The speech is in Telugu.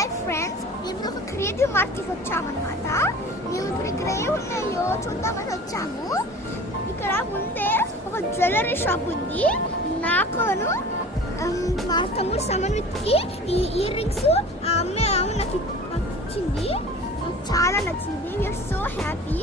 హాయ్ ఫ్రెండ్స్, ఇప్పుడు ఒక క్రియేటివ్ మార్ట్కి వచ్చామన్నమాట. మేము ఇప్పుడు ఇక్కడ ఏమున్నాయో చూద్దామని వచ్చాము. ఇక్కడ ముందే ఒక జ్యువెలరీ షాప్ ఉంది. నాకును మా తమ్ముడు సమన్విత్కి ఈ ఇయర్ రింగ్స్ ఆ అమ్మాయి నాకు ఇచ్చింది. నాకు చాలా నచ్చింది. We are so happy.